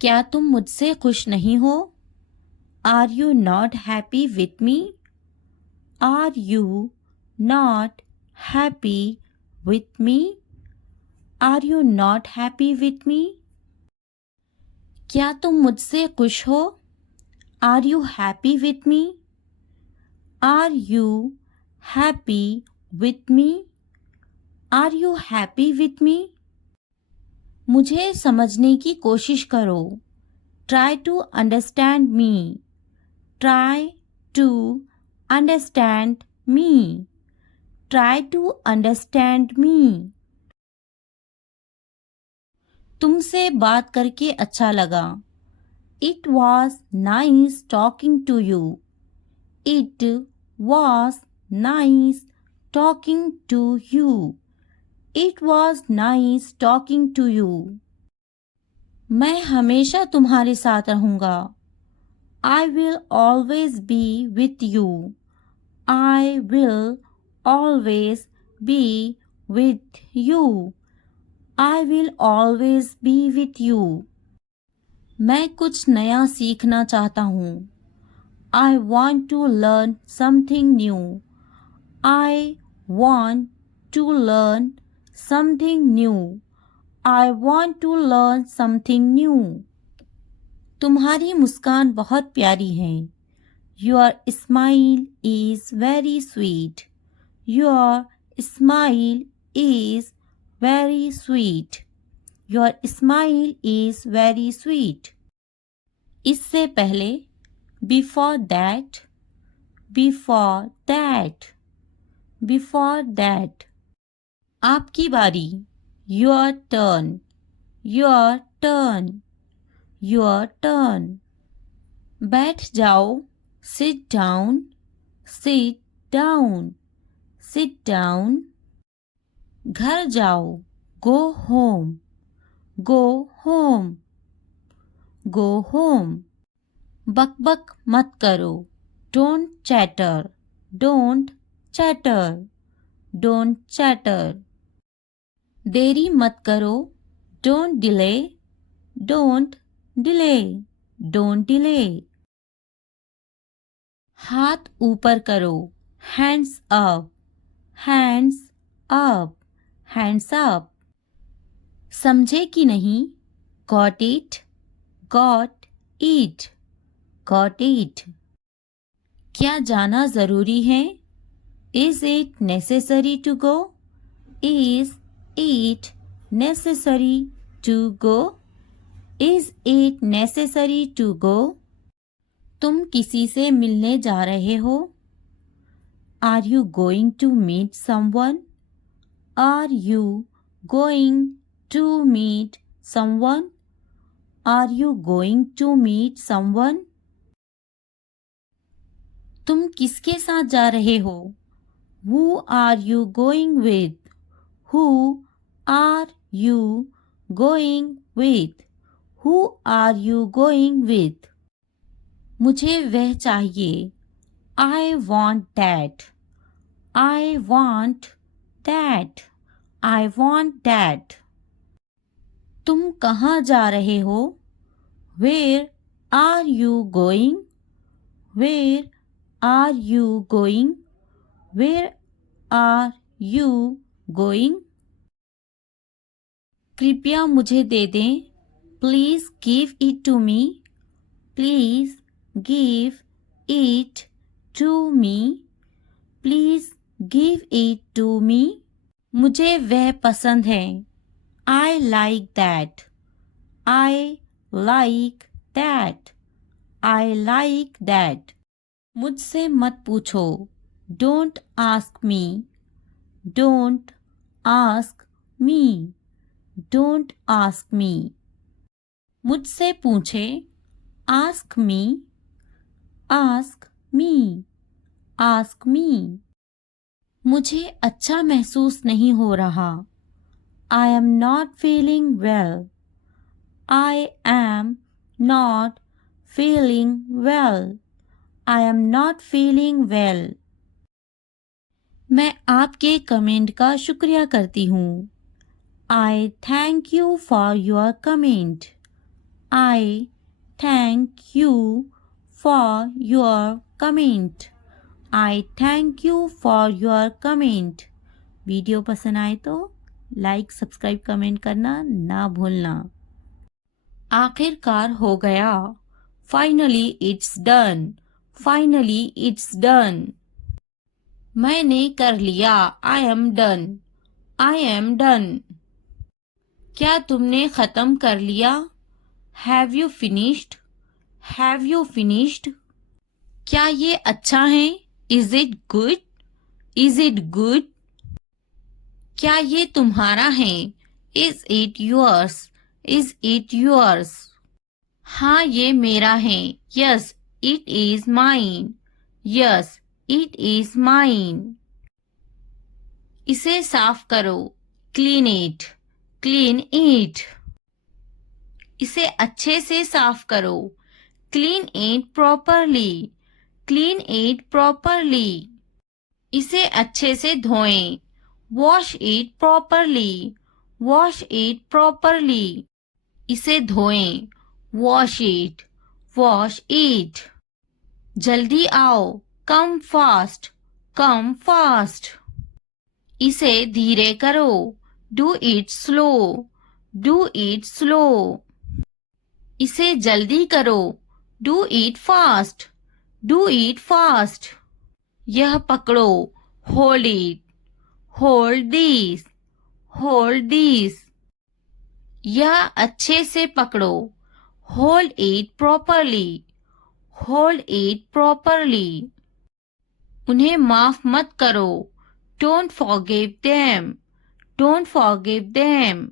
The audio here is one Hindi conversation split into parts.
क्या तुम मुझसे खुश नहीं हो? Are you not happy with me? Are you not happy with me? Are you not happy with me? क्या तुम मुझसे खुश हो? Are you happy with me? Are you happy with me? Are you happy with me? मुझे समझने की कोशिश करो। Try to understand me. Try to understand me. Try to understand me. तुमसे बात करके अच्छा लगा। It was nice talking to you. It was nice talking to you. It was nice talking to you. मैं हमेशा तुम्हारे साथ रहूँगा। I will always be with you. I will always be with you. I will always be with you. मैं कुछ नया सीखना चाहता हूँ। I want to learn something new. I want to learn something new. I want to learn something new. तुम्हारी मुस्कान बहुत प्यारी है। Your smile is very sweet. Your smile is very sweet. Your smile is very sweet. इससे पहले before that, before that, before that. आपकी बारी your turn, your turn, your turn. बैठ जाओ sit down, sit down, sit down. घर जाओ go home, go home, go home. बक मत करो don't chatter, don't chatter, don't chatter. देरी मत करो don't delay, don't delay, don't delay. हाथ ऊपर करो hands up, hands up, hands up. समझे कि नहीं got it, got it, got it. क्या जाना ज़रूरी है is it necessary to go? Is it necessary to go? Is it necessary to go? तुम किसी से मिलने जा रहे हो? Are you going to meet someone? Are you going to meet someone? Are you going to meet someone? तुम किसके साथ जा रहे हो? Who are you going with? Who are you going with? Who are you going with? मुझे वह चाहिए I want that. I want that. I want that. तुम कहाँ जा रहे हो? Where are you going? Where are you going? Where are you going? कृपया मुझे दे दें Please give it to me. Please give it to me. Please give it to me. मुझे वह पसंद है I like that. I like that. I like that. मुझसे मत पूछो Don't ask me. Don't ask me. Don't ask me. मुझसे पूछे Ask me. Ask me. Ask me. मुझे अच्छा महसूस नहीं हो रहा I am not feeling well. I am not feeling well. I am not feeling well. मैं आपके कमेंट का शुक्रिया करती हूँ I thank you for your comment. I thank you for your comment. I thank you for your comment. Video पसंद आए तो लाइक, सब्सक्राइब, कमेंट करना ना भूलना। आखिरकार हो गया। Finally it's done. Finally it's done. मैंने कर लिया। I am done. I am done. क्या तुमने खत्म कर लिया? Have you finished? Have you finished? क्या ये अच्छा है? Is it good? Is it good? क्या ये तुम्हारा है? Is it yours? Is it yours? हाँ ये मेरा है। Yes, it is mine. Yes, it is mine. इसे साफ करो। Clean it. Clean it. इसे अच्छे से साफ करो। Clean it properly. Clean it properly. इसे अच्छे से धोएं। Wash it properly. Wash it properly. इसे धोएं। Wash it. Wash it. जल्दी आओ। Come fast. Come fast. इसे धीरे करो। Do it slow. Do it slow. इसे जल्दी करो। Do it fast. Do it fast. यह पकड़ो। Hold it. Hold this. Hold this. यह अच्छे से पकड़ो। Hold it properly. Hold it properly. उन्हें माफ मत करो। Don't forgive them. Don't forgive them.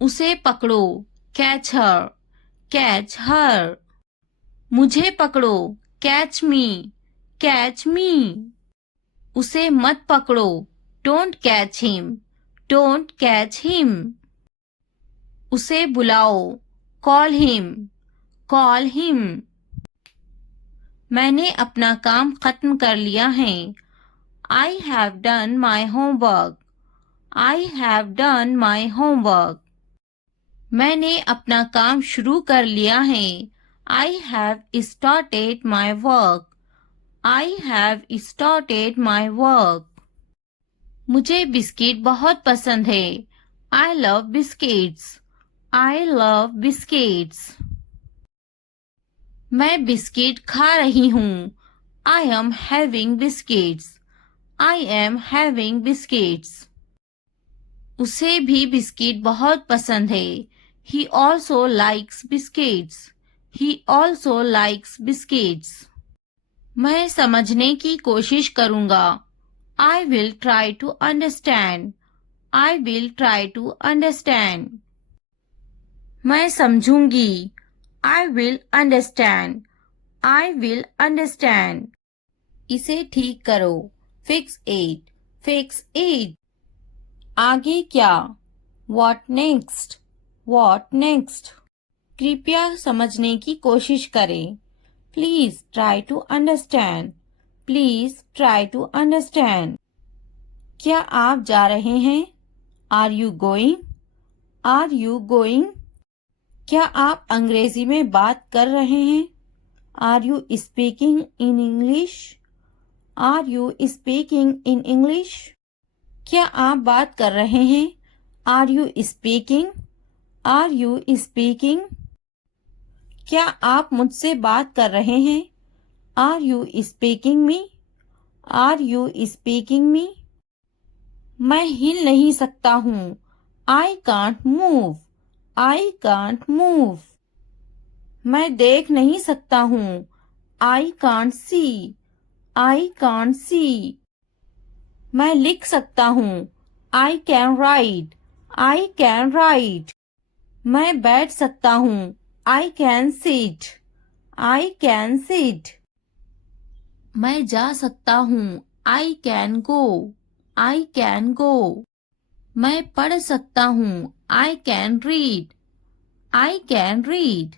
उसे पकड़ो। Catch her. Catch her. मुझे पकड़ो। Catch me. Catch me. उसे मत पकड़ो। Don't catch him. Don't catch him. उसे बुलाओ। Call him. Call him. मैंने अपना काम खत्म कर लिया है। I have done my homework. I have done my homework. मैंने अपना काम शुरू कर लिया है। I have started my work. I have started my work. मुझे बिस्किट बहुत पसंद है। I love biscuits. I love biscuits. मैं बिस्किट खा रही हूँ। I am having biscuits. I am having biscuits. उसे भी बिस्किट बहुत पसंद है। He also likes biscuits. He also likes biscuits. मैं समझने की कोशिश करूँगा। I will try to understand. I will try to understand. मैं समझूंगी। I will understand. I will understand. इसे ठीक करो। Fix it. Fix it. आगे क्या? What next? What next? कृपया समझने की कोशिश करें। Please try to understand. Please try to understand. क्या आप जा रहे हैं? Are you going? Are you going? क्या आप अंग्रेजी में बात कर रहे हैं? Are you speaking in English? Are you speaking in English? क्या आप बात कर रहे हैं? Are you speaking? Are you speaking? क्या आप मुझसे बात कर रहे हैं? Are you speaking me? Are you speaking me? मैं हिल नहीं सकता हूँ। I can't move. I can't move. मैं देख नहीं सकता हूँ। I can't see. I can't see. मैं लिख सकता हूँ। I can write. I can write. मैं बैठ सकता हूँ। I can sit. I can sit. मैं जा सकता हूँ। I can go. I can go. मैं पढ़ सकता हूँ। I can read. I can read.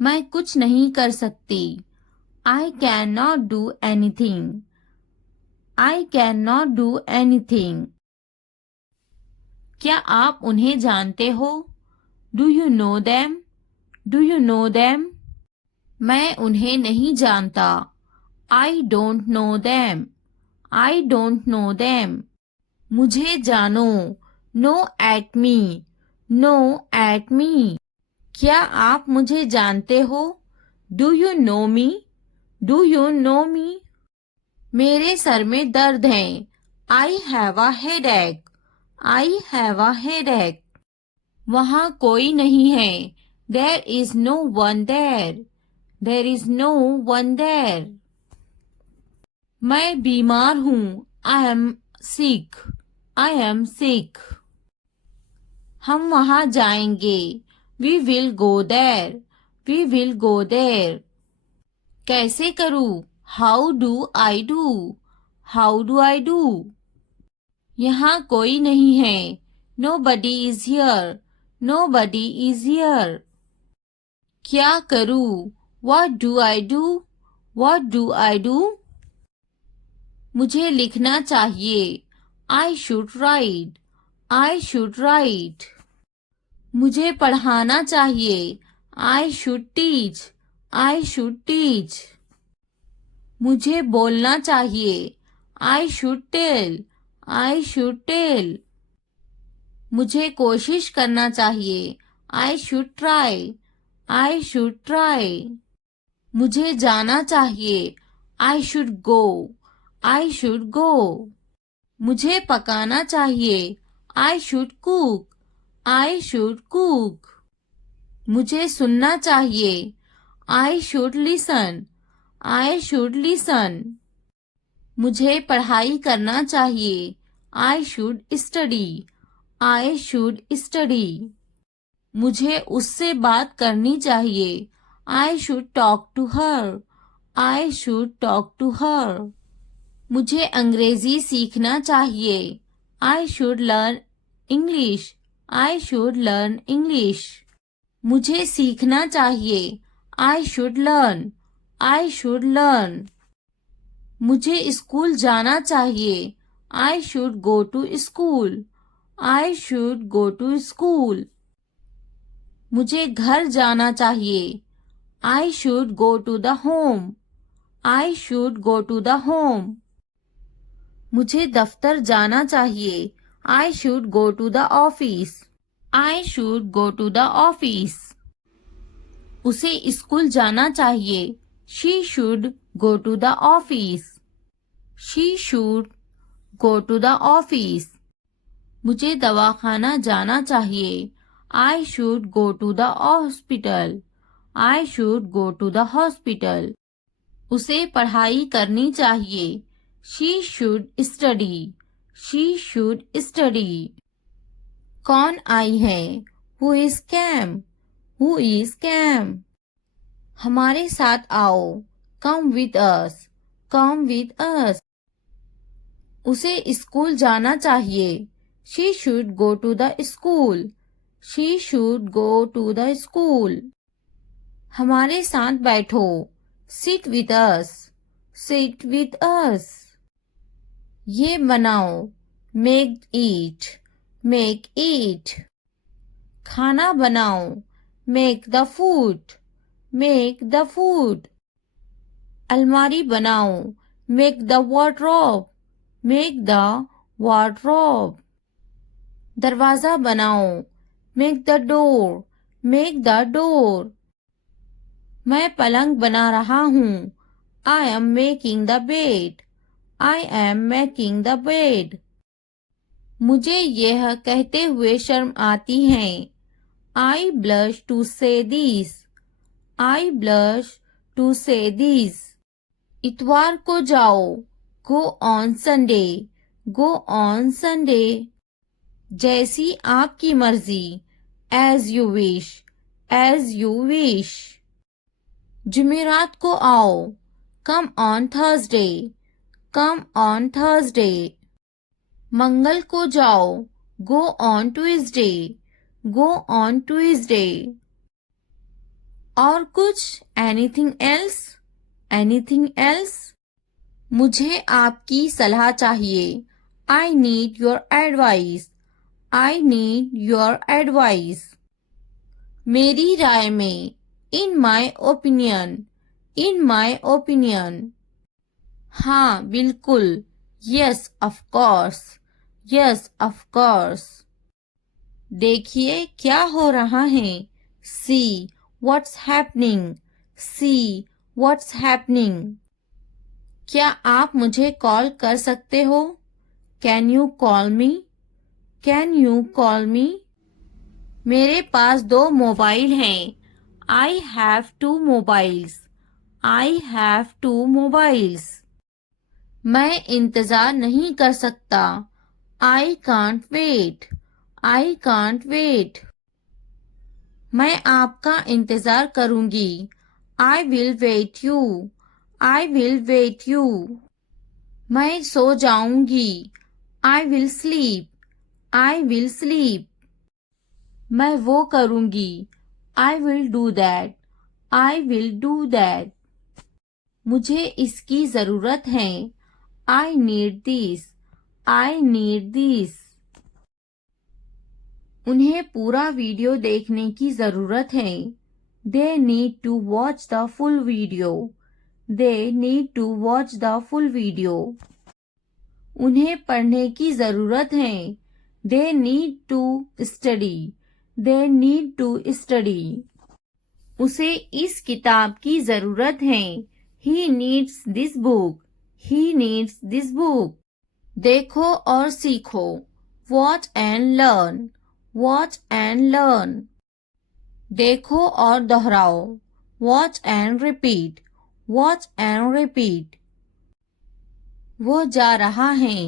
मैं कुछ नहीं कर सकती। I cannot do anything. I cannot do anything. क्या आप उन्हें जानते हो? Do you know them? Do you know them? मैं उन्हें नहीं जानता। I don't know them. I don't know them. मुझे जानो। Know at me. Know at me. क्या आप मुझे जानते हो? Do you know me? Do you know me? मेरे सर में दर्द है। I have a headache. I have a headache. वहाँ कोई नहीं है। There is no one there. There is no one there. मैं बीमार हूँ। I am sick. I am sick. हम वहाँ जाएंगे। We will go there. We will go there. कैसे करूँ? How do I do? How do I do? यहाँ कोई नहीं है। Nobody is here. Nobody is here. क्या करूँ? What do I do? What do I do? मुझे लिखना चाहिए। I should write. I should write. मुझे पढ़ाना चाहिए। I should teach. I should teach. मुझे बोलना चाहिए। I should tell. I should tell. मुझे कोशिश करना चाहिए। I should try. I should try. मुझे जाना चाहिए। I should go. I should go. मुझे पकाना चाहिए। I should cook. I should cook. मुझे सुनना चाहिए। I should listen. I should listen. मुझे पढ़ाई करना चाहिए। I should study. I should study. मुझे उससे बात करनी चाहिए। I should talk to her. I should talk to her. मुझे अंग्रेजी सीखना चाहिए। I should learn English. I should learn English. मुझे सीखना चाहिए। I should learn. I should learn. मुझे स्कूल जाना चाहिए। I should go to school. I should go to school. मुझे घर जाना चाहिए। I should go to the home. I should go to the home. मुझे दफ्तर जाना चाहिए। I should go to the office. I should go to the office. उसे स्कूल जाना चाहिए। She should go to the office. She should go to the office. मुझे दवाखाना जाना चाहिए। I should go to the hospital. I should go to the hospital. उसे पढ़ाई करनी चाहिए। She should study. She should study. कौन आई है? Who is came? Who is came? हमारे साथ आओ। Come with us. Come with us. उसे स्कूल जाना चाहिए। She should go to the school. She should go to the school. हमारे साथ बैठो। Sit with us. Sit with us. ये बनाओ। मेक ईट। मेक ईट। खाना बनाओ। Make the food. Make the food. अलमारी बनाओ। Make the wardrobe. Make the wardrobe. दरवाजा बनाओ। Make the door. Make the door. मैं पलंग बना रहा हूँ। I am making the bed. I am making the bed. मुझे यह कहते हुए शर्म आती है। आई blush to say this. I blush to say this. इतवार को जाओ। Go on Sunday. Go on Sunday. जैसी आपकी मर्जी। As you wish. As you wish. जुमेरात को आओ। Come on Thursday. Come on Thursday. मंगल को जाओ। Go on Tuesday. Go on Tuesday. और कुछ? Anything else? Anything else? मुझे आपकी सलाह चाहिए। I need your advice. I need your advice. मेरी राय में, इन my opinion, in my opinion. हाँ बिल्कुल, yes of course, yes of course. देखिए क्या हो रहा है, see what's happening, see what's happening. क्या आप मुझे कॉल कर सकते हो, can you call me, can you call me. मेरे पास 2 मोबाइल हैं, I have 2 mobiles, I have 2 mobiles. मैं इंतजार नहीं कर सकता, I can't wait, I can't wait. मैं आपका इंतजार करूंगी, I will wait you, I will wait you. मैं सो जाऊंगी, I will sleep, I will sleep. मैं वो करूंगी, I will do that, I will do that. मुझे इसकी जरूरत है, I need this, I need this. उन्हें पूरा वीडियो देखने की जरूरत है, they need to watch the full video, they need to watch the full video. उन्हें पढ़ने की जरूरत है, they need to study, they need to study. उसे इस किताब की जरूरत है, he needs this book, he needs this book. देखो और सीखो, watch and learn, watch and learn. देखो और दोहराओ, watch and repeat, watch and repeat. वो जा रहा है,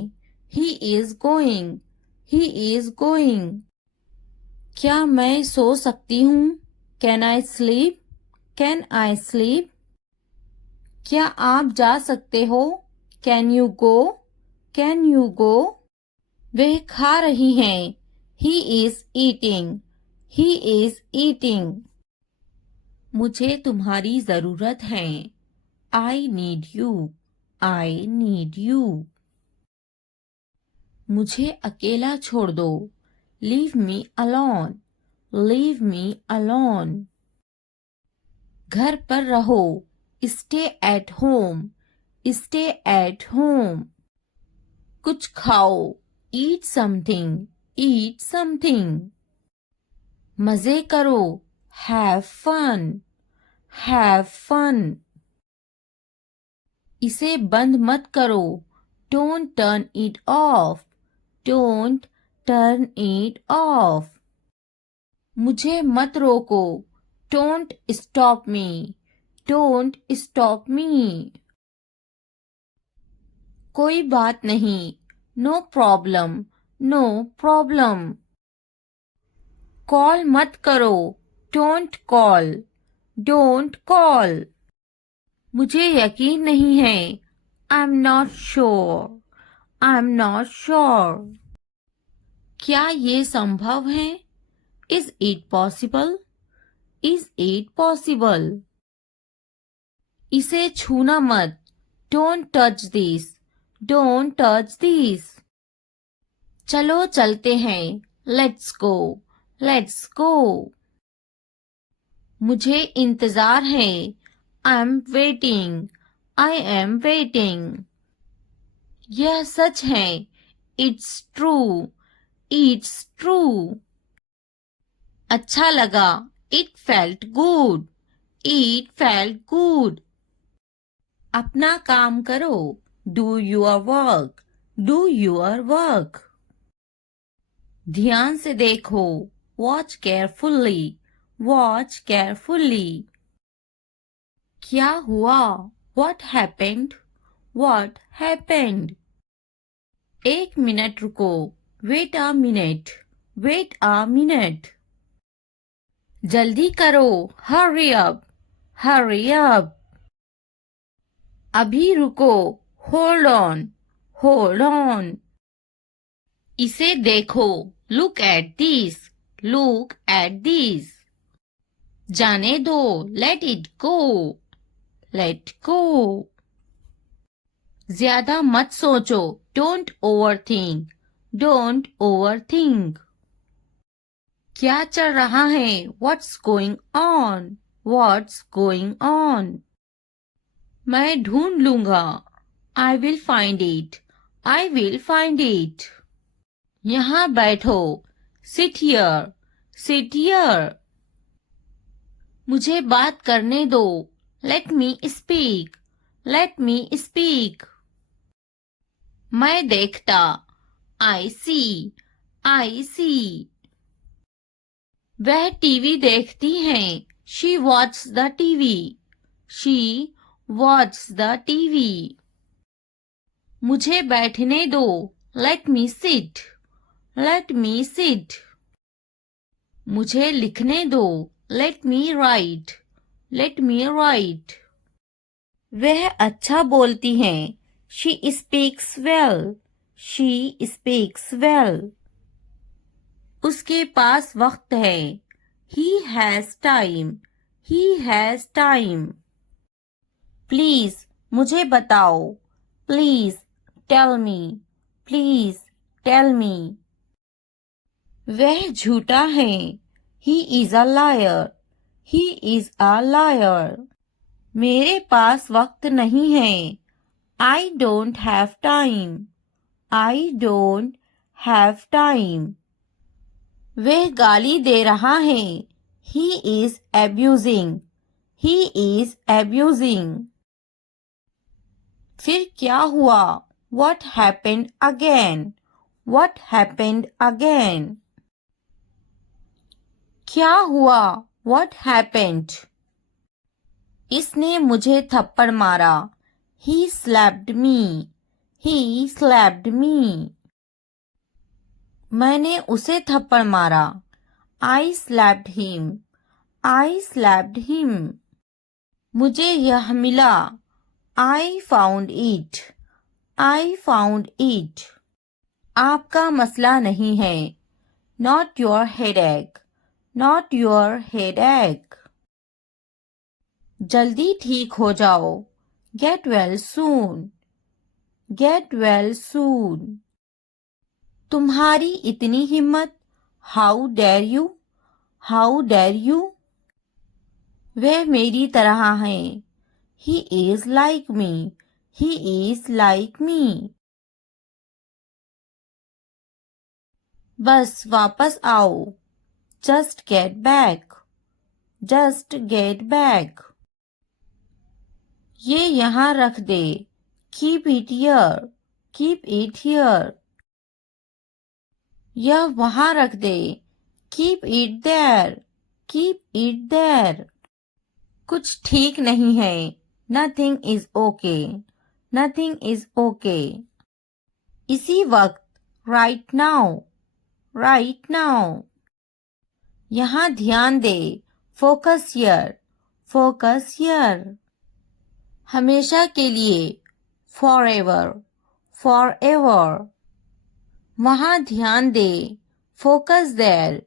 he is going, he is going. क्या मैं सो सकती हूँ, can I sleep, can I sleep. क्या आप जा सकते हो, can you go, can you go. वह खा रही हैं, he is eating, he is eating. मुझे तुम्हारी जरूरत है, I need you, I need you. मुझे अकेला छोड़ दो, leave me alone, leave me alone. घर पर रहो, stay at home, stay at home. कुछ खाओ, ईट समथिंग, ईट समथिंग। मजे करो, हैव फन, हैव फन। इसे बंद मत करो, don't turn it off, don't turn it off. मुझे मत रोको, don't stop me, don't stop me. कोई बात नहीं, no problem, no problem. Call मत करो, डोंट कॉल, डोंट कॉल। मुझे यकीन नहीं है, I am not sure, I am not sure. क्या ये संभव है, is it possible, is it possible. इसे छूना मत, don't touch this, don't touch this. चलो चलते हैं, लेट्स गो, लेट्स गो। मुझे इंतजार है, I am waiting, I am waiting. यह सच है, इट्स ट्रू, इट्स ट्रू। अच्छा लगा, it felt good, it felt good. अपना काम करो, do your work, do your work. ध्यान से देखो, वॉच केयरफुली, वॉच केयरफुली। क्या हुआ, what happened, what happened. 1 minute रुको, wait a minute, wait a minute. जल्दी करो, हरी अप, हरी अप। अभी रुको, होल्ड ऑन, होल्ड ऑन। इसे देखो, look at this, look at this. जाने दो, let it go, let go. ज्यादा मत सोचो, don't over think, don't over think. क्या चल रहा है? What's going on? What's going on? मैं ढूंढ लूंगा. I will find it. I will find it. यहाँ बैठो. Sit here. Sit here. मुझे बात करने दो. Let me speak. Let me speak. मैं देखता. I see. I see. वह टीवी देखती हैं. She watches the TV. She watches the TV. मुझे बैठने दो. Let me sit. Let me sit. मुझे लिखने दो. Let me write. Let me write. वह अच्छा बोलती हैं. She speaks well. She speaks well. उसके पास वक्त है. He has time. He has time. Please, मुझे बताओ. Please, tell me. Please, tell me. वह झूठा है. He is a liar. He is a liar. मेरे पास वक्त नहीं है. I don't have time. I don't have time. वह गाली दे रहा है. He is abusing. He is abusing. फिर क्या हुआ? What happened again? What happened again? क्या हुआ? What happened? इसने मुझे थप्पड़ मारा. He slapped me. He slapped me. मैंने उसे थप्पड़ मारा. I slapped him. I slapped him. मुझे यह मिला. I found it. I found it. आपका मसला नहीं है. Not your headache. Not your headache. जल्दी ठीक हो जाओ. Get well soon. Get well soon. तुम्हारी इतनी हिम्मत. How dare you? How dare you? वह मेरी तरह है. He is like me. He is like me. बस वापस आओ. Just get back. Just get back. ये यहाँ रख दे. Keep it here. Keep it here. यह वहाँ रख दे. Keep it there. Keep it there. कुछ ठीक नहीं है. Nothing is okay. Nothing is okay. इसी वक्त. Right now. Right now. यहाँ ध्यान दे. Focus here. Focus here. हमेशा के लिए. Forever. Forever. वहाँ ध्यान दे. Focus there.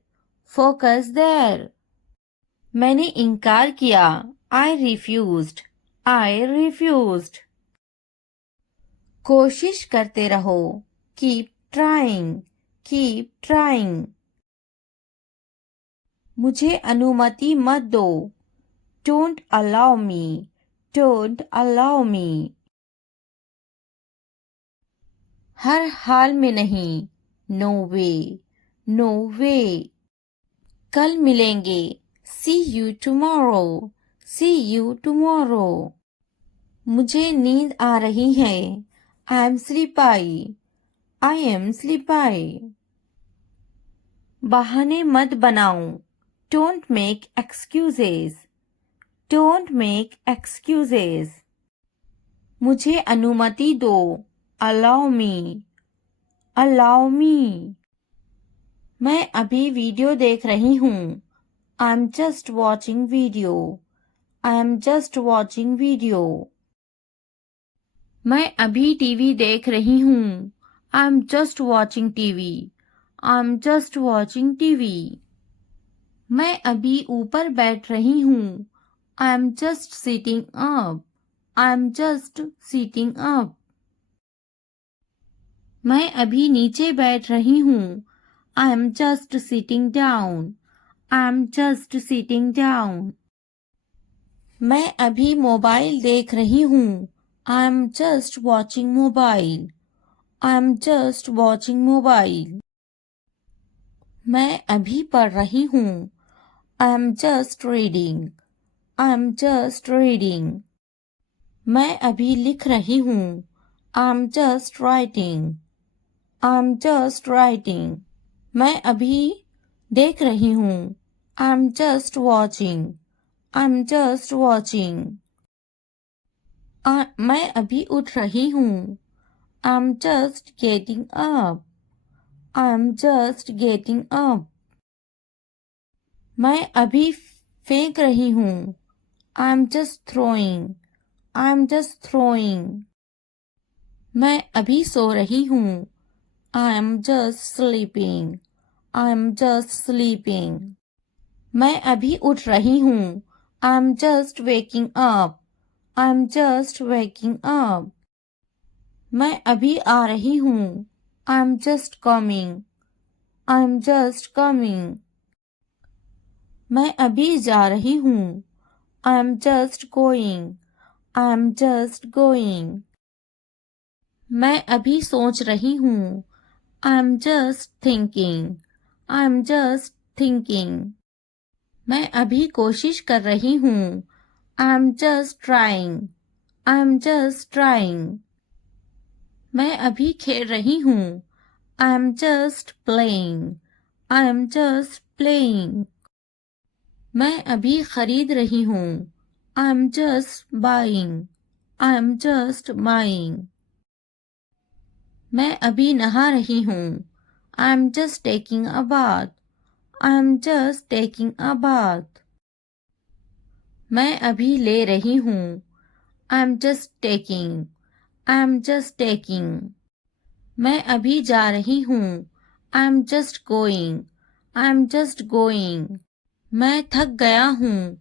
Focus there. मैंने इनकार किया. I refused. I refused. कोशिश करते रहो. Keep trying. Keep trying. मुझे अनुमति मत दो. Don't allow me. Don't allow me. हर हाल में नहीं. No way. No way. कल मिलेंगे. See you tomorrow. See you tomorrow. मुझे नींद आ रही है. I am sleepy. I am sleepy. बहाने मत बनाओ. Don't make excuses. Don't make excuses. मुझे अनुमति दो. Allow me. Allow me. मैं अभी वीडियो देख रही हूँ. I'm just watching video. I'm just watching video. मैं अभी टीवी देख रही हूँ. I'm just watching TV. I'm just watching TV. मैं अभी ऊपर बैठ रही हूँ. I'm just sitting up. I'm just sitting up. मैं अभी नीचे बैठ रही हूँ. I'm just sitting down. I'm just sitting down. मैं अभी मोबाइल देख रही हूँ. I'm just watching mobile. I'm just watching mobile. मैं अभी पढ़ रही हूँ. I'm just reading. I'm just reading. मैं अभी लिख रही हूँ. I'm just writing. I'm just writing. मैं अभी देख रही हूँ. I'm just watching. I'm just watching. मैं अभी उठ रही हूँ. I'm just getting up. I'm just getting up. मैं अभी फेंक रही हूँ. I'm just throwing. I'm just throwing. मैं अभी सो रही हूँ. I'm just sleeping. I'm just sleeping. मैं अभी उठ रही हूँ. I'm just waking up. I'm just waking up. मैं अभी आ रही हूँ. I'm just coming. I'm just coming. मैं अभी जा रही हूँ. I'm just going. I'm just going. मैं अभी सोच रही हूँ. I'm just thinking. I'm just thinking. मैं अभी कोशिश कर रही हूँ. I'm just trying. I'm just trying. मैं अभी खेल रही हूँ. I'm just playing. I'm just playing. मैं अभी खरीद रही हूँ. I'm just buying. I'm just buying. मैं अभी नहा रही हूँ. I'm just taking a bath. I'm just taking a bath. मैं अभी ले रही हूँ. I'm just taking. I'm just taking. मैं अभी जा रही हूँ. I'm just going. I'm just going. मैं थक गया हूँ.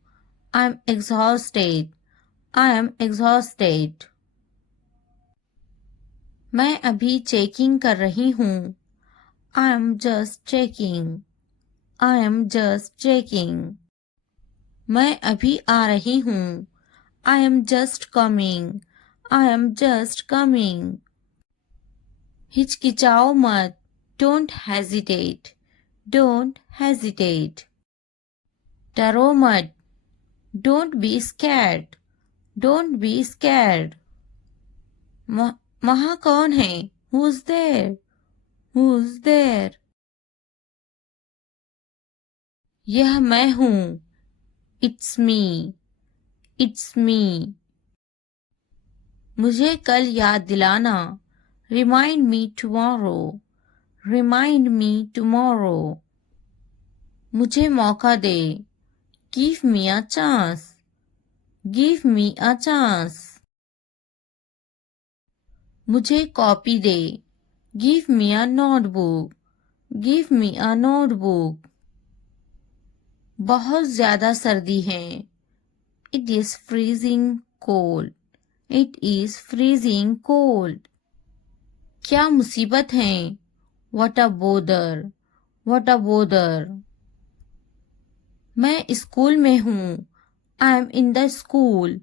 I'm exhausted. I am exhausted. मैं अभी चेकिंग कर रही हूँ. I am just checking. I am just checking. मैं अभी आ रही हूँ. I am just coming. I am just coming. हिचकिचाओ मत. Don't hesitate. Don't hesitate. डरो मत. Don't be scared. Don't be scared. वहाँ कौन है? Who's there? Who's there? यह मैं हूँ. It's me. It's me. मुझे कल याद दिलाना. Remind me tomorrow. Remind me tomorrow. मुझे मौका दे. Give me a chance. Give me a chance. मुझे copy they. Give me a notebook. Give me a notebook. बहुत ज़्यादा सर्दी है. It is freezing cold. It is freezing cold. क्या मुसीबत है? What a bother. What a bother. मैं स्कूल में हूँ. I am in the school.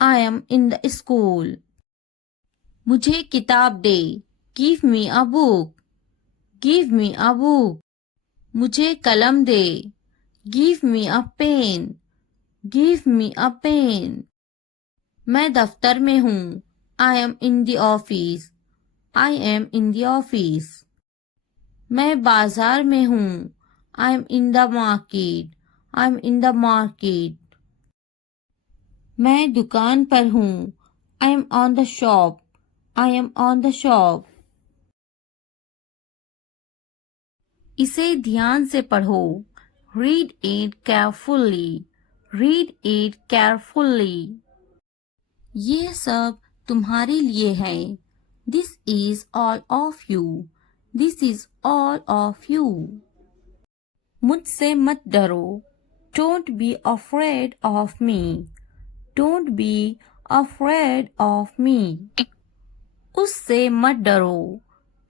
I am in the school. मुझे किताब दे. Give me a book. Give me a book. मुझे कलम दे. Give me a pen. Give me a pen. मैं दफ्तर में हूँ. I am in the office. I am in the office. मैं बाजार में हूँ. I am in the market. I am in the market. मैं दुकान पर हूँ. I am on the shop. I am on the shop. इसे ध्यान से पढ़ो. Read it carefully. Read it carefully. ये सब तुम्हारे लिए है. This is all of you. This is all of you. मुझसे मत डरो. Don't be afraid of me. Don't be afraid of me. उससे मत डरो.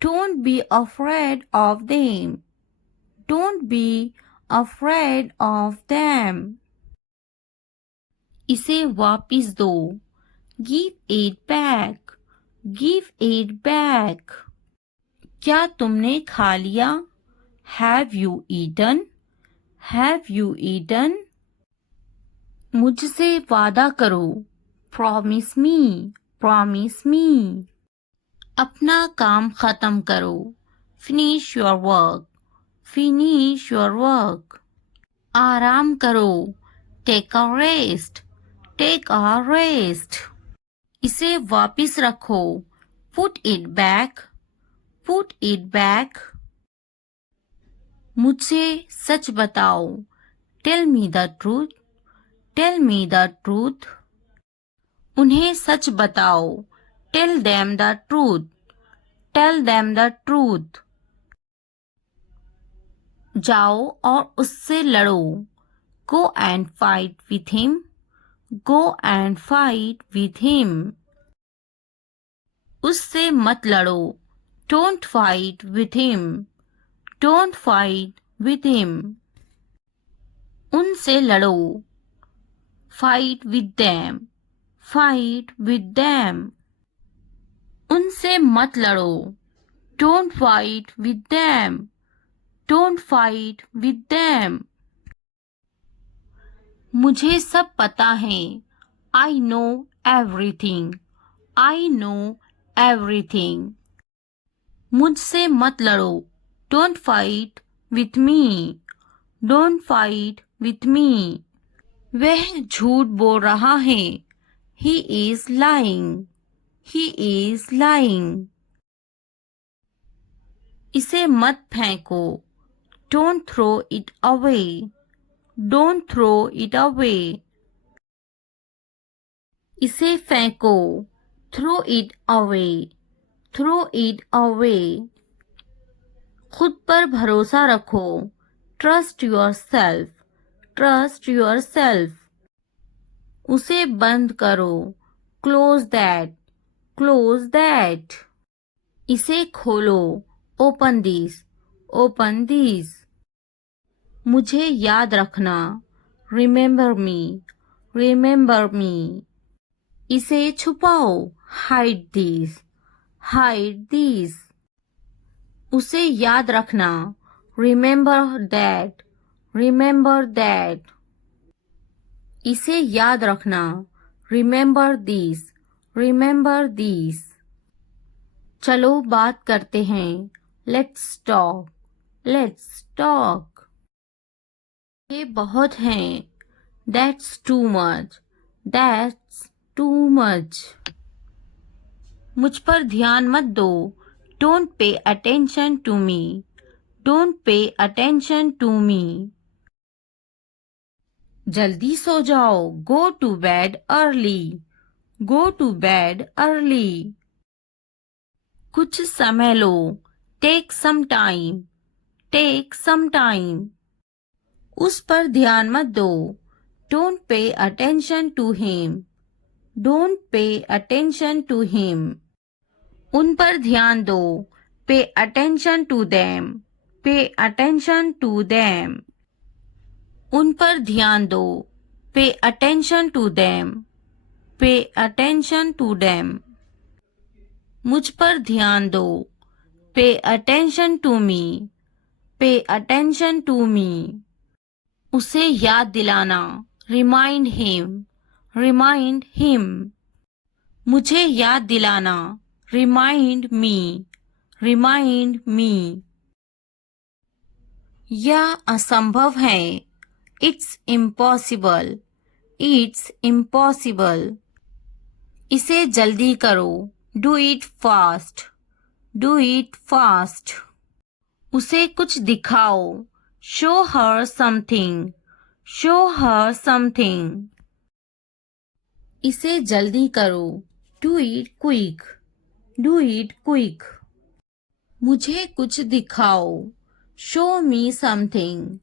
Don't be afraid of them. Don't be afraid of them. इसे वापिस दो. Give it back. Give it back. क्या तुमने खा लिया? Have you eaten? Have you eaten? मुझसे वादा करो. Promise me. Promise me. अपना काम खत्म करो. Finish your work. Finish your work. आराम करो. Take a rest. Take a rest. इसे वापिस रखो. Put it back. Put it back. मुझसे सच बताओ. Tell me the truth. Tell me the truth. उन्हें सच बताओ. Tell them the truth. Tell them the truth. जाओ और उससे लड़ो. Go and fight with him. Go and fight with him. उससे मत लड़ो. Don't fight with him. Don't fight with him. उनसे लड़ो. Fight with them. Fight with them. उनसे मत लड़ो. Don't fight with them. Don't fight with them. मुझे सब पता है. I know everything. I know everything. मुझसे मत लड़ो. Don't fight with me. Don't fight with me. वह झूठ बोल रहा है. He is lying. He is lying. इसे मत फेंको. Don't throw it away. Don't throw it away. इसे फेंको. Throw it away. Throw it away. खुद पर भरोसा रखो. Trust yourself. Trust yourself. उसे बंद करो. Close that. Close that. इसे खोलो. Open this. Open this. मुझे याद रखना. Remember me. Remember me. इसे छुपाओ. Hide this. Hide this. उसे याद रखना. Remember that. Remember that. इसे याद रखना. Remember this. Remember this. चलो बात करते हैं. Let's talk. Let's talk. ये बहुत हैं. That's too much. That's too much. मुझ पर ध्यान मत दो. Don't pay attention to me. Don't pay attention to me. जल्दी सो जाओ. Go to bed early. Go to bed early. कुछ समय लो. Take some time. Take some time. उस पर ध्यान मत दो. Don't pay attention to him. Don't pay attention to him. उन पर ध्यान दो. Pay attention to them. Pay attention to them. उन पर ध्यान दो. Pay attention to them. Pay attention to them. मुझ पर ध्यान दो. Pay attention to me. Pay attention to me. उसे याद दिलाना. Remind him. Remind him. मुझे याद दिलाना. Remind me. Remind me. यह असंभव है. It's impossible. It's impossible. इसे जल्दी करो. Do it fast. Do it fast. उसे कुछ दिखाओ. Show her something. Show her something. इसे जल्दी करो. Do it quick. Do it quick. मुझे कुछ दिखाओ. Show me something.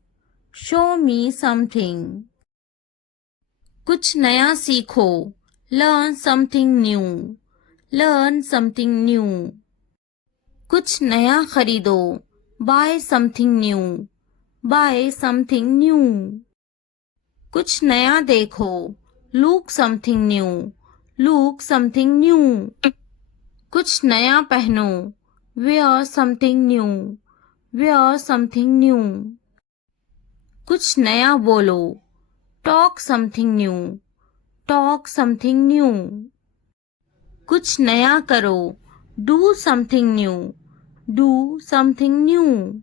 Show me something. कुछ नया सीखो. Learn something new. Learn something new. कुछ नया खरीदो. Buy something new. Buy something new. कुछ नया देखो, look something new, look something new. कुछ नया पहनो, wear something new, wear something new. कुछ नया बोलो, talk something new, talk something new. कुछ नया करो, do something new, do something new.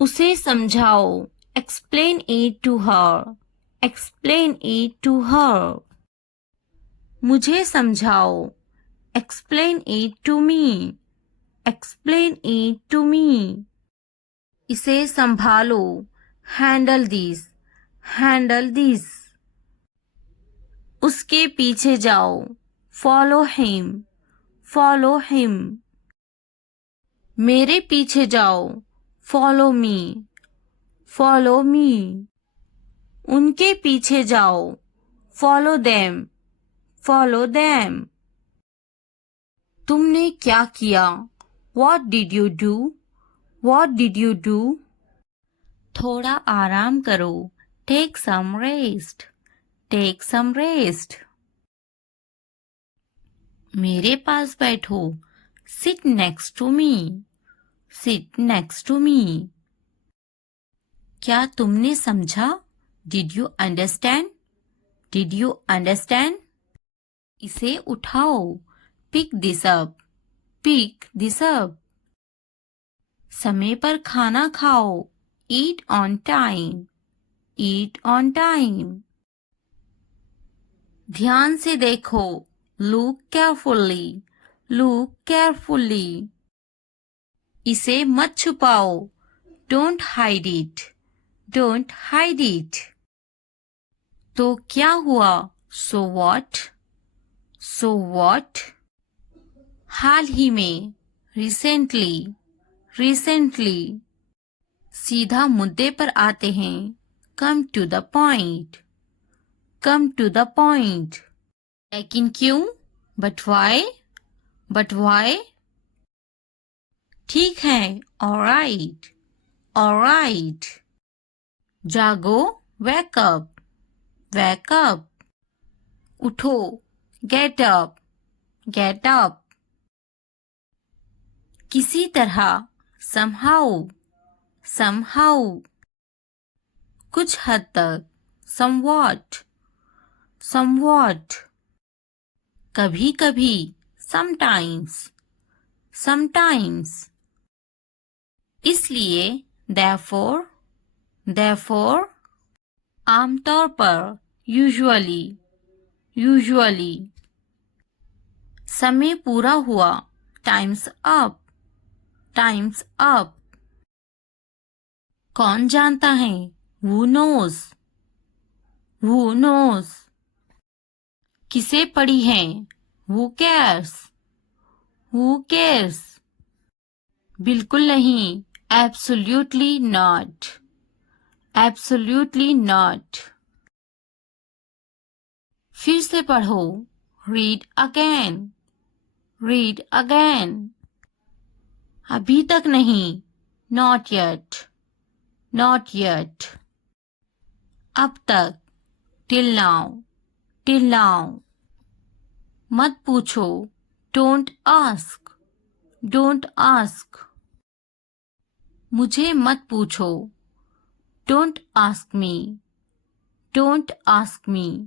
उसे समझाओ, explain it to her, explain it to her. मुझे समझाओ, explain it to me, explain it to me. इसे संभालो, हैंडल दिस, हैंडल दिस। उसके पीछे जाओ, फॉलो हिम, फॉलो हिम। मेरे पीछे जाओ, फॉलो मी, फॉलो मी। उनके पीछे जाओ, फॉलो देम, फॉलो देम। तुमने क्या किया, What did you do? What did you do? थोड़ा आराम करो, Take some rest, take some rest. मेरे पास बैठो, Sit next to me, sit next to me. क्या तुमने समझा? Did you understand? Did you understand? इसे उठाओ, Pick this up, pick this up. समय पर खाना खाओ, Eat on time, eat on time. ध्यान से देखो, Look carefully, look carefully. इसे मत छुपाओ, Don't hide it, don't hide it. तो क्या हुआ, So what? So what? हाल ही में, Recently, recently. सीधा मुद्दे पर आते हैं, Come to the point, come to the point. लेकिन क्यों? But why? But why? ठीक है, alright, alright. जागो, wake up, wake up. उठो, get up, get up. किसी तरह, somehow, somehow. कुछ हद तक, somewhat, somewhat. कभी कभी, sometimes, sometimes. इसलिए, therefore, therefore. आमतौर पर, usually, usually. समय पूरा हुआ, time's up, time's up. कौन जानता है, who knows, who knows. किसे पड़ी है, who cares, who cares. बिल्कुल नहीं, absolutely not, absolutely not. फिर से पढ़ो, read again, read again. अभी तक नहीं, not yet, not yet. अब तक, till now, till now. मत पूछो, don't ask, don't ask. मुझे मत पूछो, don't ask me, don't ask me.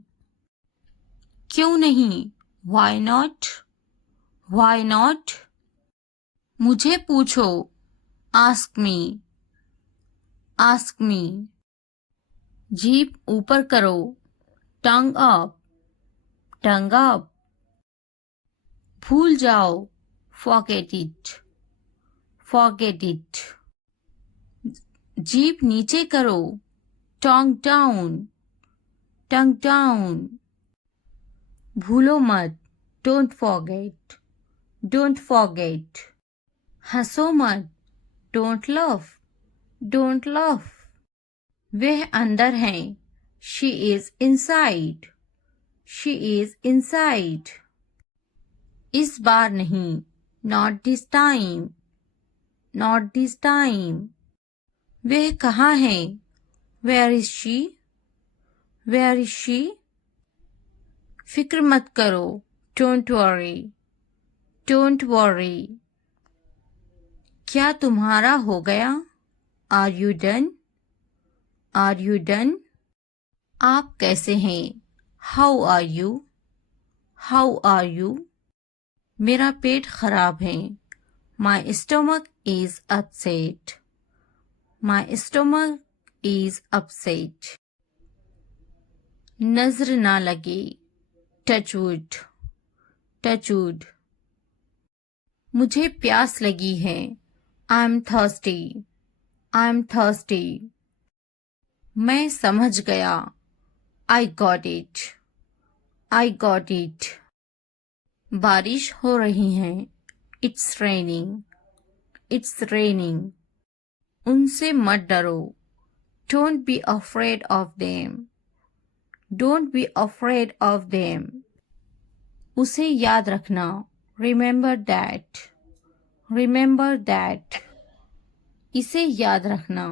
क्यों नहीं, why not, why not. मुझे पूछो, ask me, ask me. जीभ ऊपर करो, tongue up, tongue up. भूल जाओ, forget it, forget it. जीभ नीचे करो, tongue down, tongue down. भूलो मत, don't forget, don't forget. हंसो मत, don't laugh, don't laugh. वह अंदर है, she is inside, she is inside. इस बार नहीं, not this time, not this time. वह कहाँ है? Where is she? Where is she? फिक्र मत करो. Don't worry. Don't worry. क्या तुम्हारा हो गया? Are you done? Are you done? आप कैसे हैं? How are you? How are you? मेरा पेट खराब है. My stomach is upset. My stomach is upset. नजर ना लगे. Touch wood. Touch wood. मुझे प्यास लगी है. I'm thirsty. I'm thirsty. मैं समझ गया. I got it. I got it. बारिश हो रही है. It's raining. It's raining. उनसे मत डरो. Don't be afraid of them. Don't be afraid of them. उसे याद रखना. Remember that. Remember that. इसे याद रखना.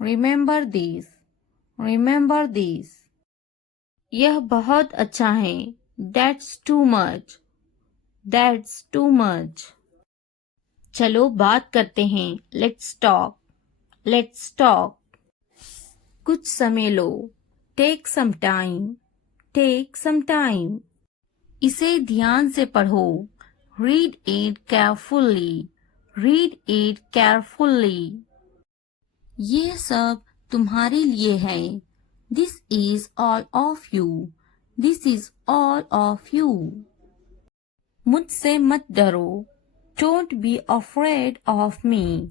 Remember this. Remember this. यह बहुत अच्छा है. That's too much. That's too much. चलो बात करते हैं. Let's talk. Let's talk. कुछ समय लो. Take some time. Take some time. इसे ध्यान से पढ़ो. Read it carefully. Read it carefully. ये सब तुम्हारे लिए है. This is all of you. This is all of you. मुझसे मत डरो. Don't be afraid of me.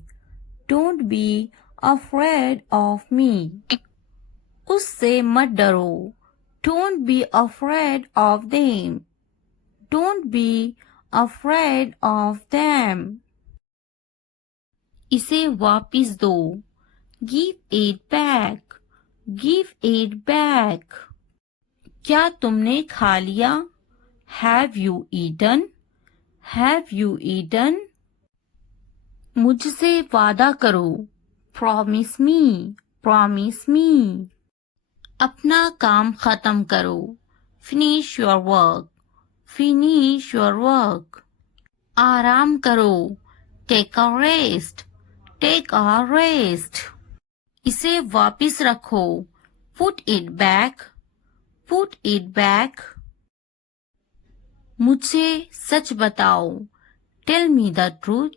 Don't be afraid of me. उससे मत डरो. Don't be afraid of them. Don't be afraid of them. इसे वापिस दो. Give it back. Give it back. क्या तुमने खा लिया? Have you eaten? Have you eaten? मुझसे वादा करो. Promise me. Promise me. अपना काम खत्म करो. Finish your work. Finish your work. आराम करो. Take a rest. Take a rest. इसे वापिस रखो. Put it back. Put it back. मुझसे सच बताओ. Tell me the truth.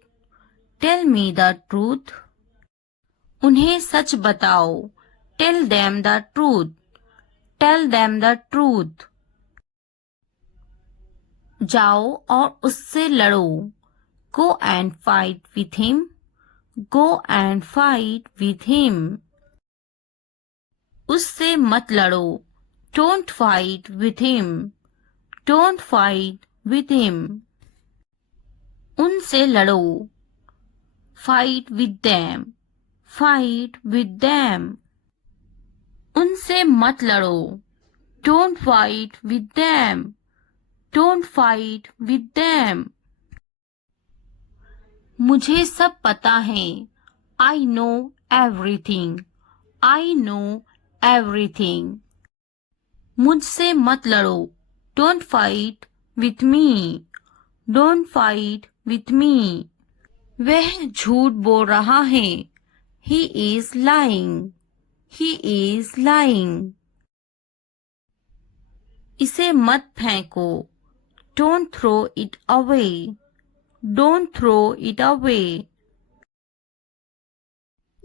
Tell me the truth. उन्हें सच बताओ. Tell them the truth. Tell them the truth. जाओ और उससे लड़ो. Go and fight with him. Go and fight with him. उससे मत लड़ो. Don't fight with him. Don't fight with him. उनसे लड़ो. Fight with them. Fight with them. उनसे मत लड़ो. Don't fight with them. Don't fight with them. मुझे सब पता है. I know everything. I know everything. मुझसे मत लड़ो. Don't fight with me. Don't fight with me. वह झूठ बोल रहा है. He is lying. He is lying. इसे मत फेंको. Don't throw it away. Don't throw it away.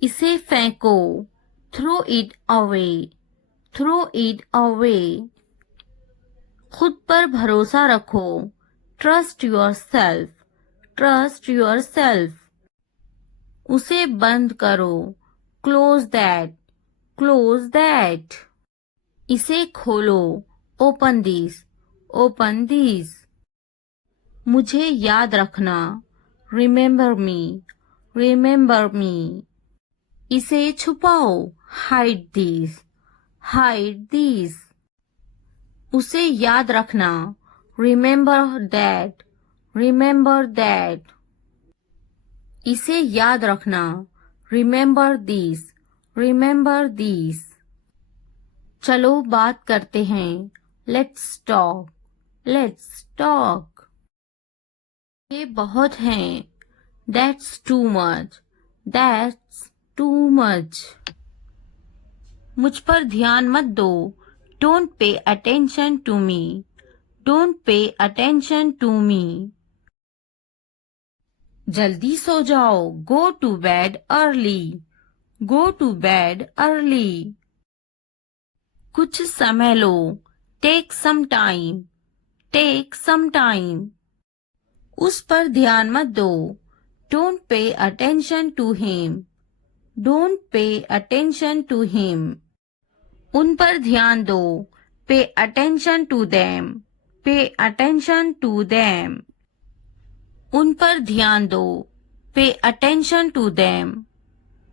इसे फेंको. Throw it away. Throw it away. खुद पर भरोसा रखो. Trust yourself. Trust yourself. उसे बंद करो. Close that. Close that. इसे खोलो. Open this. Open this. मुझे याद रखना. Remember me. Remember me. इसे छुपाओ. Hide this. Hide this. उसे याद रखना. Remember that. Remember that. इसे याद रखना. Remember these. Remember these. चलो बात करते हैं. Let's talk. Let's talk. ये बहुत हैं. That's too much. That's too much. मुझ पर ध्यान मत दो. Don't pay attention to me. Don't pay attention to me. जल्दी सो जाओ. Go to bed early. Go to bed early. कुछ समय लो. Take some time. Take some time. उस पर ध्यान मत दो. Don't pay attention to him. Don't pay attention to him. उन पर ध्यान दो. Pay attention to them. Pay attention to them. उन पर ध्यान दो. Pay attention to them.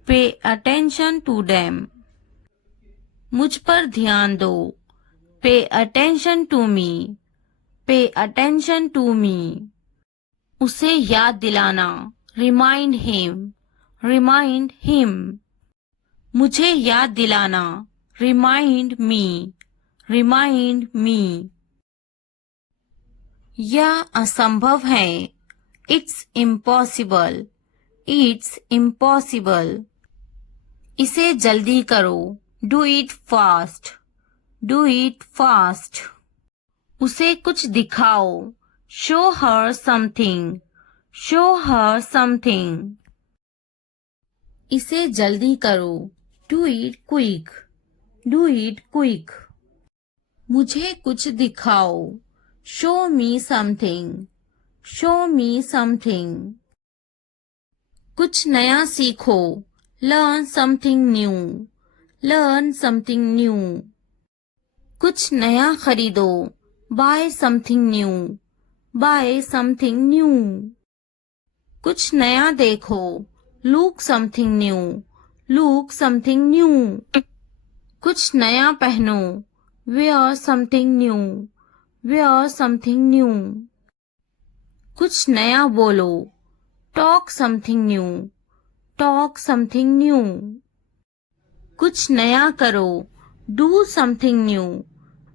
Pay attention to them. मुझ पर ध्यान दो. Pay attention to me. Pay attention to me. उसे याद दिलाना. Remind him. Remind him. मुझे याद दिलाना. Remind me. Remind me. यह असंभव है. It's impossible. It's impossible. इसे जल्दी करो. Do it fast. Do it fast. उसे कुछ दिखाओ. Show her something. Show her something. इसे जल्दी करो. Do it quick. Do it quick. मुझे कुछ दिखाओ. Show me something. Show me something. कुछ नया सीखो. Learn something new. Learn something new. कुछ नया खरीदो. Buy something new. Buy something new. कुछ नया देखो. Look something new. Look something new. कुछ नया पहनो. Wear something new. Wear something new. कुछ नया बोलो. Talk something new. Talk something new. कुछ नया करो. Do something new.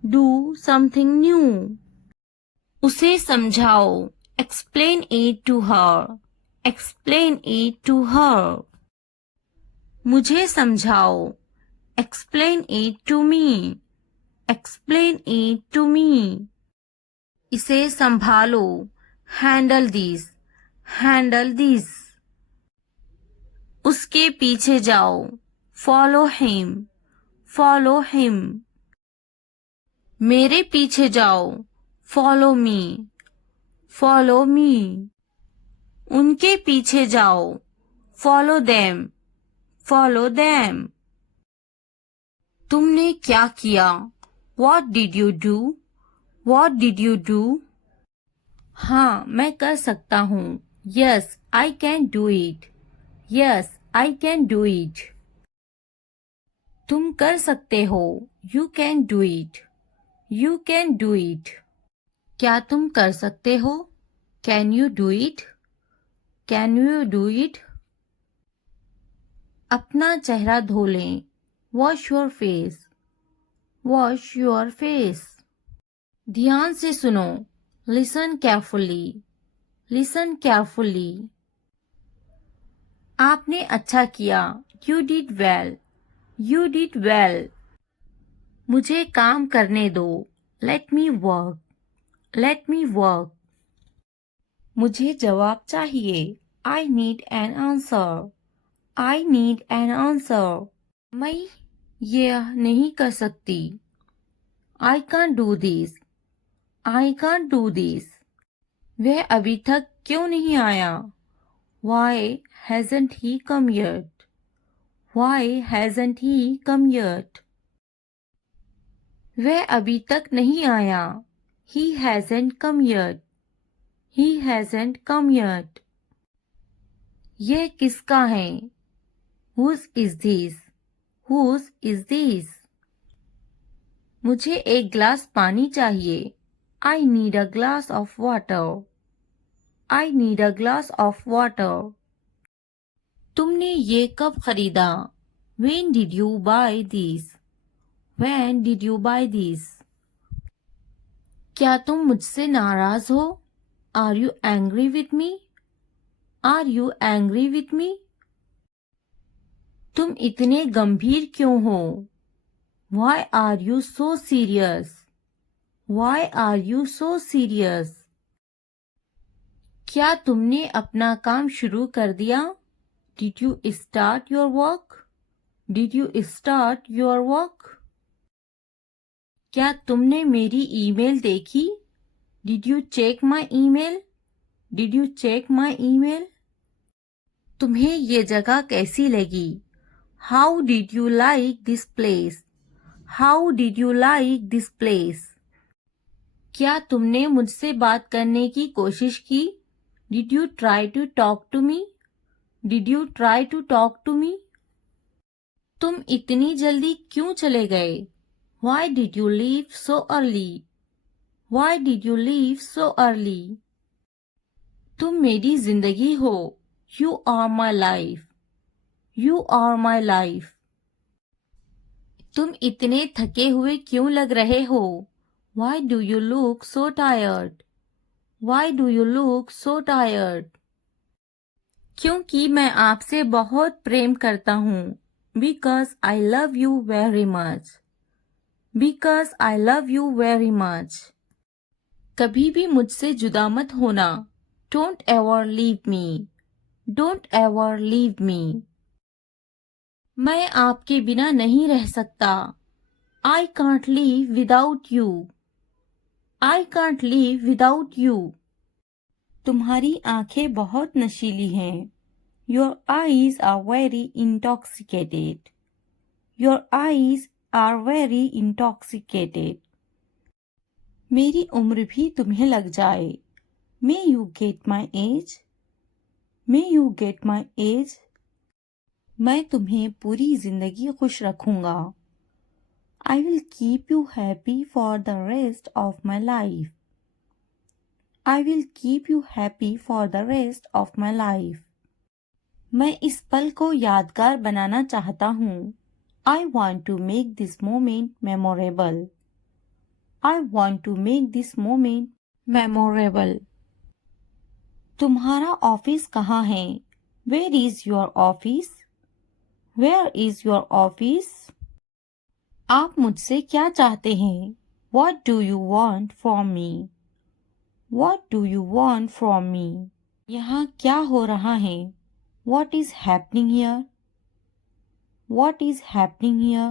Do something new. उसे समझाओ. Explain it to her. Explain it to her. मुझे समझाओ. Explain it to me. Explain it to me. इसे संभालो. Handle this. Handle this. उसके पीछे जाओ. Follow him. Follow him. मेरे पीछे जाओ. Follow me. Follow me. उनके पीछे जाओ. Follow them. Follow them. तुमने क्या किया? What did you do? What did you do? हाँ, मैं कर सकता हूँ. Yes, I can do it. Yes, I can do it. तुम कर सकते हो. You can do it. You can do it. क्या तुम कर सकते हो? Can you do it? Can you do it? अपना चेहरा धो लें. Wash your face. Wash your face. ध्यान से सुनो. Listen carefully. Listen carefully. आपने अच्छा किया. You did well. You did well. मुझे काम करने दो. Let me work. Let me work. मुझे जवाब चाहिए. I need an answer. I need an answer. मैं यह नहीं कर सकती. I can't do this. I can't do this. वह अभी तक क्यों नहीं आया? Why hasn't he come yet? Why hasn't he come yet? वह अभी तक नहीं आया. He hasn't come yet. He hasn't come yet. यह किसका है? Whose is this? Whose is this? मुझे एक ग्लास पानी चाहिए. I need a glass of water. I need a glass of water. तुमने ये कब खरीदा? When did you buy this? When did you buy this? क्या तुम मुझसे नाराज हो? Are you angry with me? Are you angry with me? तुम इतने गंभीर क्यों हो? Why are you so serious? Why are you so serious? क्या तुमने अपना काम शुरू कर दिया? Did you start your work? Did you start your work? क्या तुमने मेरी ईमेल देखी? Did you check my email? Did you check my email? तुम्हें ये जगह कैसी लगी? How did you like this place? How did you like this place? क्या तुमने मुझसे बात करने की कोशिश की? Did you try to talk to me? Did you try to talk to me? तुम इतनी जल्दी क्यों चले गए? Why did you leave so early? Why did you leave so early? तुम मेरी जिंदगी हो. You are my life. You are my life. तुम इतने थके हुए क्यों लग रहे हो? Why do you look so tired? Why do you look so tired? क्योंकि मैं आपसे बहुत प्रेम करता हूँ. Because I love you very much. Because I love you very much. कभी भी मुझसे जुदा मत होना. Don't ever leave me. Don't ever leave me. मैं आपके बिना नहीं रह सकता. I can't live without you. I can't live without you. तुम्हारी आंखें बहुत नशीली हैं. Your eyes are very intoxicated. Your eyes are very intoxicated. मेरी उम्र भी तुम्हें लग जाए. May you get my age? May you get my age? मैं तुम्हें पूरी जिंदगी खुश रखूंगा. I will keep you happy for the rest of my life. I will keep you happy for the rest of my life. मैं इस पल को यादगार बनाना चाहता हूँ. I want to make this moment memorable. I want to make this moment memorable. तुम्हारा ऑफिस कहाँ है? Where is your office? Where is your office? आप मुझसे क्या चाहते हैं? What do you want from me? What do you want from me? यहाँ क्या हो रहा है? What is happening here? What is happening here?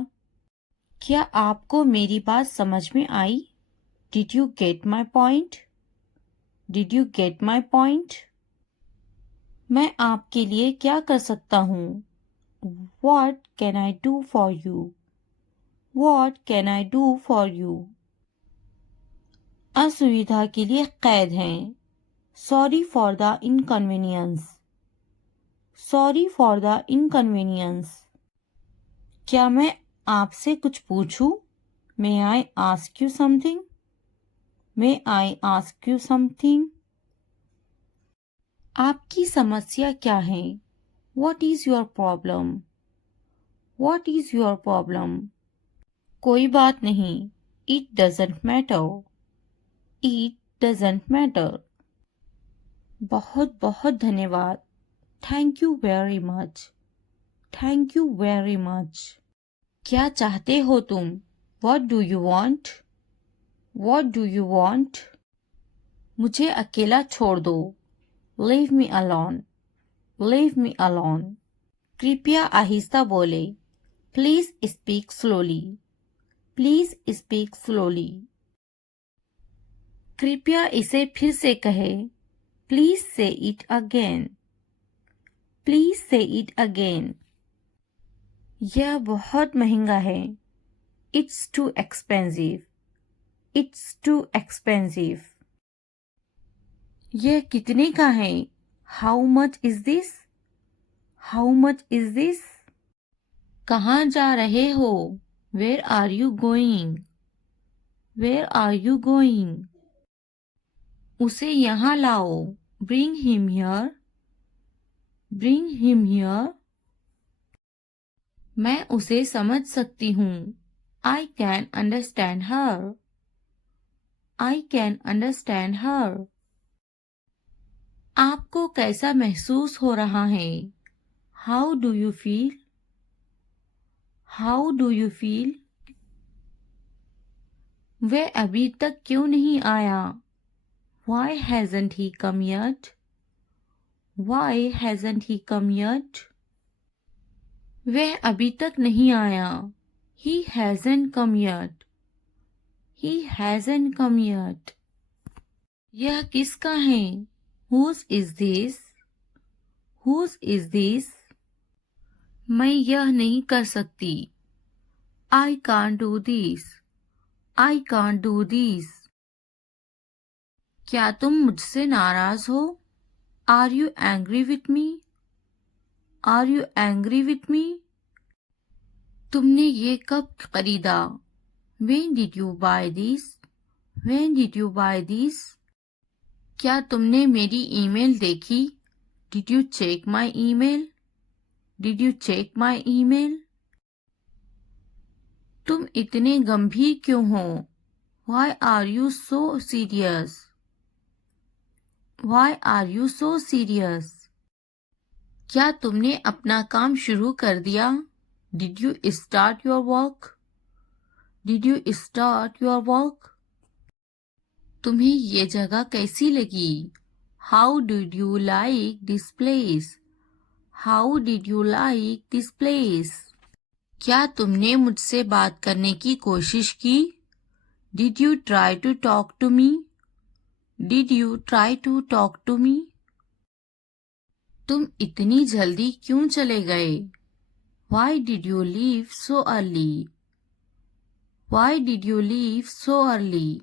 क्या आपको मेरी बात समझ में आई? Did you get my point? Did you get my point? मैं आपके लिए क्या कर सकता हूँ? What can I do for you? What can I do for you? असुविधा के लिए कैद हैं. Sorry for the inconvenience. Sorry for the inconvenience. क्या मैं आपसे कुछ पूछूं? May I ask you something? May I ask you something? आपकी समस्या क्या है? What is your problem? What is your problem? कोई बात नहीं. It doesn't matter. It doesn't matter. बहुत बहुत धन्यवाद. Thank you very much. Thank you very much. क्या चाहते हो तुम? What do you want? What do you want? मुझे अकेला छोड़ दो. Leave me alone. Leave me alone. कृपया आहिस्ता बोले. Please speak slowly. Please speak slowly. कृपया इसे फिर से कहे. Please say it again. Please say it again. यह बहुत महंगा है. It's too expensive. It's too expensive. यह कितने का है? How much is this? How much is this? कहाँ जा रहे हो? Where are you going? Where are you going? उसे यहाँ लाओ. Bring him here. Bring him here. मैं उसे समझ सकती हूँ। I can understand her. I can understand her. आपको कैसा महसूस हो रहा है? How do you feel? How do you feel? वह अभी तक क्यों नहीं आया? Why hasn't he come yet? Why hasn't he come yet? वह अभी तक नहीं आया। He hasn't come yet. He hasn't come yet. यह किसका है? Whose is this? Whose is this? मैं यह नहीं कर सकती। I can't do this. I can't do this. क्या तुम मुझसे नाराज हो? Are you angry with me? Are you angry with me? तुमने ये कब खरीदा? When did you buy this? When did you buy this? क्या तुमने मेरी ईमेल देखी? Did you check my email? Did you check my email? तुम इतने गंभीर क्यों हो? Why are you so serious? Why are you so serious? क्या तुमने अपना काम शुरू कर दिया? Did you start your work? Did you start your work? तुम्हें ये जगह कैसी लगी? How did you like this place? How did you like this place? क्या तुमने मुझसे बात करने की कोशिश की? Did you try to talk to me? Did you try to talk to me? तुम इतनी जल्दी क्यों चले गए? Why did you leave so early? Why did you leave so early?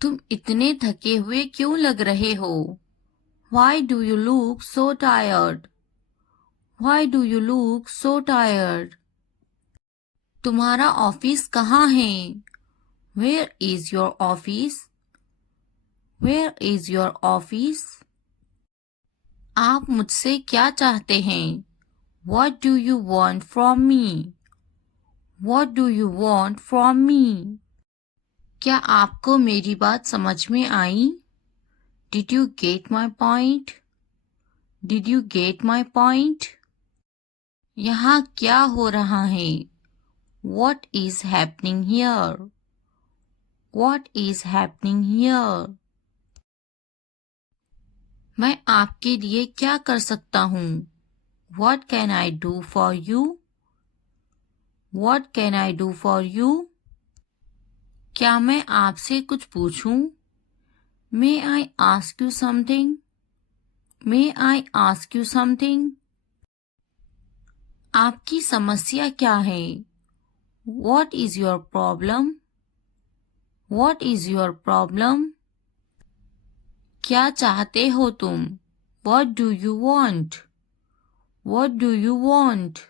तुम इतने थके हुए क्यों लग रहे हो? Why do you look so tired? Why do you look so tired? तुम्हारा ऑफिस कहाँ है? Where is your office? Where is your office? आप मुझसे क्या चाहते हैं? What do you want from me? What do you want from me? क्या आपको मेरी बात समझ में आई? Did you get my point? Did you get my point? यहाँ क्या हो रहा है? What is happening here? What is happening here? मैं आपके लिए क्या कर सकता हूँ? What can I do for you? What can I do for you? क्या मैं आपसे कुछ पूछूं? May I ask you something? May I ask you something? आपकी समस्या क्या है? What is your problem? What is your problem? क्या चाहते हो तुम? What do you want? What do you want?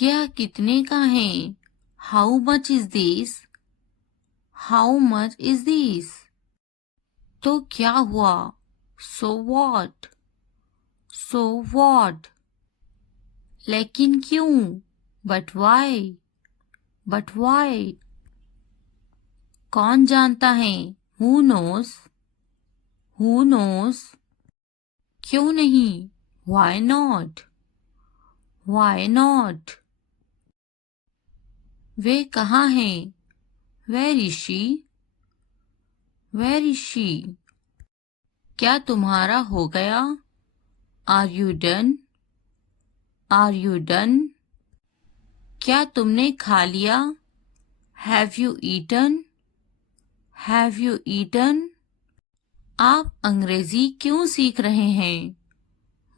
यह कितने का है? How much is this? How much is this? तो क्या हुआ? So what? So what? लेकिन क्यों? But why? But why? कौन जानता है? Who knows? Who knows? क्यों नहीं? Why not? Why not? वे कहाँ हैं? Where is she? Where is she? क्या तुम्हारा हो गया? Are you done? Are you done? क्या तुमने खा लिया? Have you eaten? Have you eaten? आप अंग्रेजी क्यों सीख रहे हैं?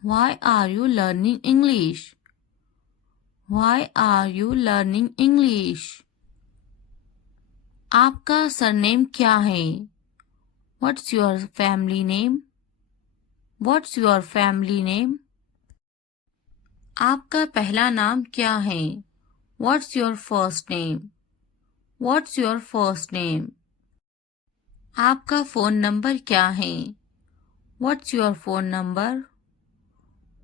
Why are you learning English? Why are you learning English? आपका सरनेम क्या है? What's your family name? What's your family name? आपका पहला नाम क्या है? What's your first name? What's your first name? आपका फ़ोन नंबर क्या है? What's your phone number?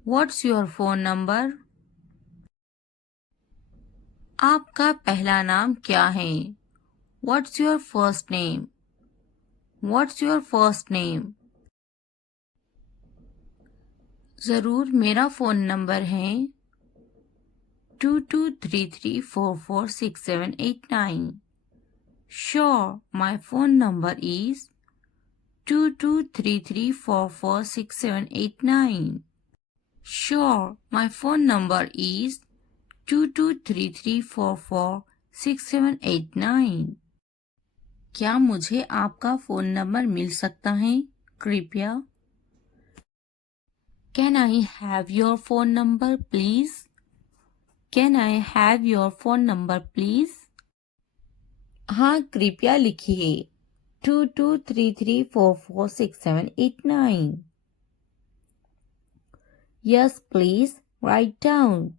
What's your phone number? आपका पहला नाम क्या है? What's your first name? What's your first name? ज़रूर मेरा फ़ोन नंबर है 2233446789. Sure, my phone number is 2233446789. Sure, my phone number is 2233446789. क्या मुझे आपका फ़ोन नंबर मिल सकता है? कृपया. Can I have your phone number, please? Can I have your phone number, please? हाँ, कृपया लिखिए 2233446789. Yes, please write down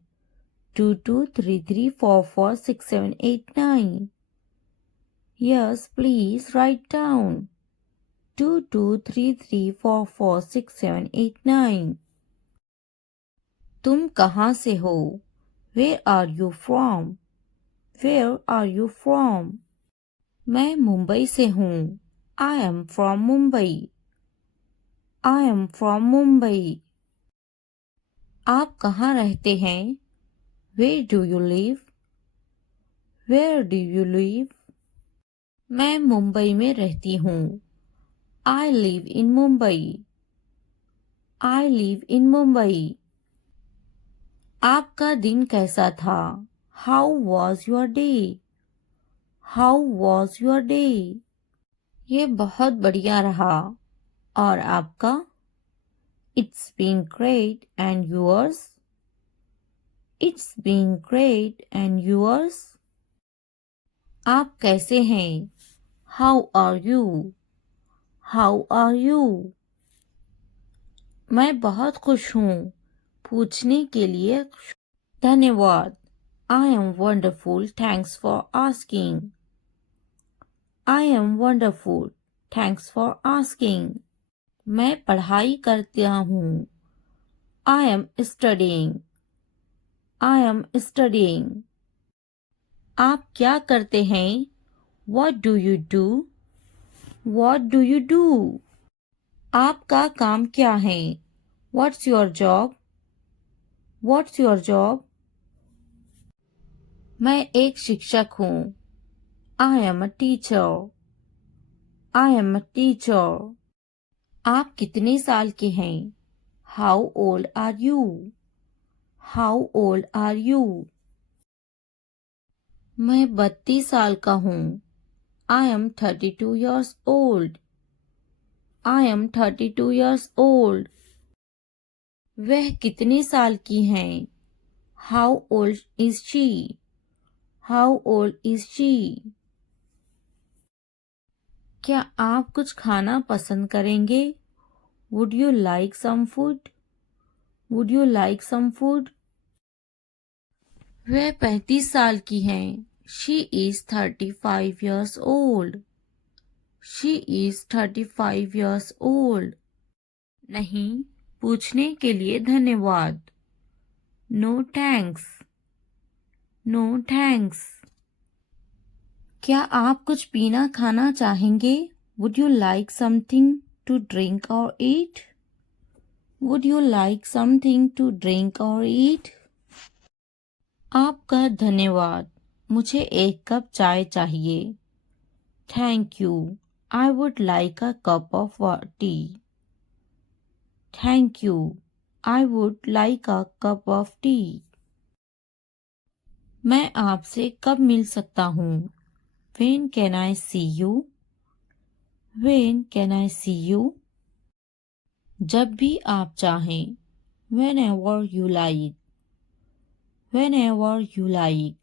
2233446789. Yes, please write down 2233446789. तुम कहाँ से हो? Where are you from? Where are you from? मैं मुंबई से हूँ. I am from Mumbai. I am from Mumbai. आप कहाँ रहते हैं? Where do you live? Where do you live? मैं मुंबई में रहती हूँ. I live in Mumbai. I live in Mumbai. आपका दिन कैसा था? How was your day? How was your day? ये बहुत बढ़िया रहा. और आपका? It's been great and yours? It's been great and yours? आप कैसे हैं? How are you? How are you? मैं बहुत खुश हूँ. पूछने के लिए धन्यवाद. I am wonderful. Thanks for asking. I am wonderful. Thanks for asking. मैं पढ़ाई करता हूँ. I am studying. I am studying. आप क्या करते हैं? What do you do? What do you do? आपका काम क्या है? What's your job? What's your job? मैं एक शिक्षक हूँ. I am a teacher. I am a teacher. आप कितने साल के हैं? How old are you? How old are you? मैं 32 साल का हूँ. I am 32 years old. I am 32 years old. वह कितने साल की हैं? How old is she? How old is she? क्या आप कुछ खाना पसंद करेंगे? Would you like some food? Would you like some food? वह 35 साल की हैं. She is 35 years old. She is 35 years old. नहीं, पूछने के लिए धन्यवाद. No thanks. No thanks. क्या आप कुछ पीना खाना चाहेंगे? Would you like something to drink or eat? Would you like something to drink or eat? आपका धन्यवाद. मुझे एक कप चाय चाहिए. Thank you. I would like a cup of tea. Thank you. I would like a cup of tea. मैं आपसे कब मिल सकता हूँ? When can I see you? When can I see you? जब भी आप चाहें. Whenever you like. Whenever you like.